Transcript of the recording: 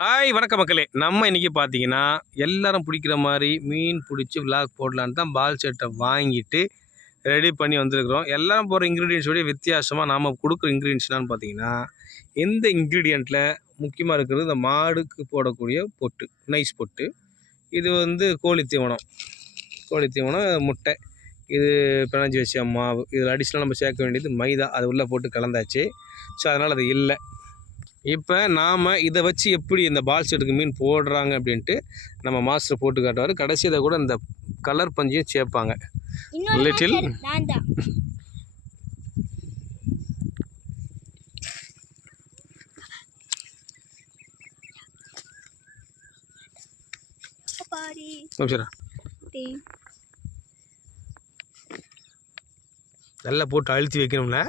Hi வணக்கம் மக்களே. நம்ம இன்றைக்கி பார்த்தீங்கன்னா எல்லோரும் பிடிக்கிற மாதிரி மீன் பிடிச்சி விலாக் போடலான்னு தான் பால் செட்டை வாங்கிட்டு ரெடி பண்ணி வந்திருக்கிறோம். எல்லோரும் போகிற இன்க்ரீடியன்ஸோடைய வித்தியாசமாக நாம் கொடுக்குற இன்க்ரீடியன்ஸ் என்னான்னு பார்த்தீங்கன்னா, இந்த இன்க்ரீடியண்ட்டில் முக்கியமாக இருக்கிறது இந்த மாடுக்கு போடக்கூடிய பொட்டு, நைஸ் பொட்டு. இது வந்து கோழி தீவனம், முட்டை, இது பிணைஞ்சி வச்ச மாவு. இதில் அடிஷ்னலாக நம்ம சேர்க்க வேண்டியது மைதா. அது உள்ளே போட்டு கலந்தாச்சு. ஸோ அதனால் அது இல்லை. இப்போ நாம் இதை வச்சு எப்படி இந்த பால் செட்டுக்கு மீன் போடுறாங்க அப்படின்ட்டு நம்ம மாஸ்டர் போட்டு காட்டுவார். கடைசியில் கூட இந்த கலர் பஞ்சையும் சேர்ப்பாங்க. லிட்டில் நல்லா போட்டு அழுத்தி வைக்கணும்ல.